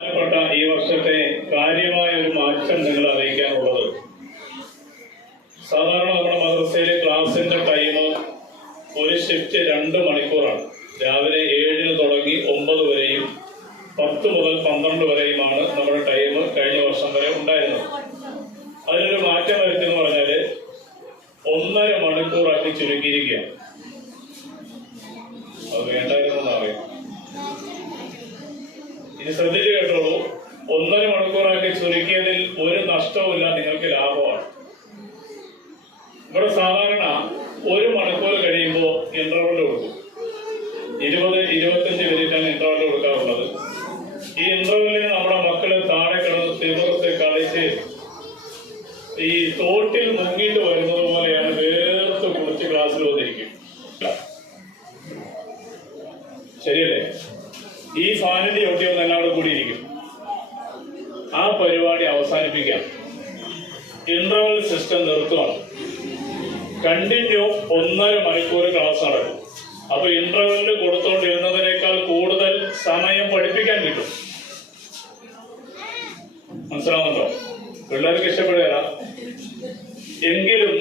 ഈ വർഷത്തെ കാര്യമായ ഒരു മാറ്റം നിങ്ങൾ അറിയിക്കാനുള്ളത്, സാധാരണ നമ്മുടെ മദ്രസയിലെ ക്ലാസിന്റെ ടൈം ഒരു ഷിഫ്റ്റ് 2 മണിക്കൂറാണ്. രാവിലെ 7-ന് തുടങ്ങി 9 വരെയും 10 മുതൽ 12 വരെയുമാണ് നമ്മുടെ ടൈം കഴിഞ്ഞ വർഷം വരെ ഉണ്ടായിരുന്നത്. അതിനൊരു മാറ്റം വരുത്തിയെന്ന് പറഞ്ഞാല് 1.5 മണിക്കൂറാക്കി ചുരുക്കിയിരിക്കുക. അത് വേണ്ടായിരുന്നെന്ന് അറിയാം. ഇനി ശ്രദ്ധിച്ചു കേട്ടോളൂ, 1.5 മണിക്കൂറാക്കി ചുരുക്കിയതിൽ ഒരു നഷ്ടവുമില്ല, നിങ്ങൾക്ക് ലാഭമാണ്. ഇവിടെ സാധാരണ 1 മണിക്കൂർ കഴിയുമ്പോൾ ഇന്റർവെൽ കൊടുക്കും. 20-25 മിനിറ്റാണ് ഇന്റർവെൽ കൊടുക്കാറുള്ളത്. ഈ ഇന്റർവെല്ലിന് നമ്മുടെ മക്കള് താഴെ കിടന്ന് തിമിർത്ത് കളിച്ച് ഈ തോട്ടിൽ മുങ്ങിയിട്ട് വരുന്നത് പോലെയാണ് വേർത്ത് കുളിച്ച് ക്ലാസ്സിൽ വന്നിരിക്കും. ശരിയല്ലേ? ഈ ഫാനിന്റെ ചോട്ടിയൊന്നും എല്ലാവരും കൂടിയിരിക്കും. ആ പരിപാടി അവസാനിപ്പിക്കാം. ഇന്റർവെൽ സിസ്റ്റം നിർത്തുകയാണ്. കണ്ടിന്യൂ 1.5 മണിക്കൂർ ക്ലാസ് നടക്കും. അപ്പൊ ഇന്റർവെല്ലിൽ കൊടുത്തോണ്ടിരുന്നതിനേക്കാൾ കൂടുതൽ സമയം പഠിപ്പിക്കാൻ കിട്ടും. മനസ്സിലാവുന്നുണ്ടോ? പിള്ളേർക്ക് ഇഷ്ടപ്പെടുക. എങ്കിലും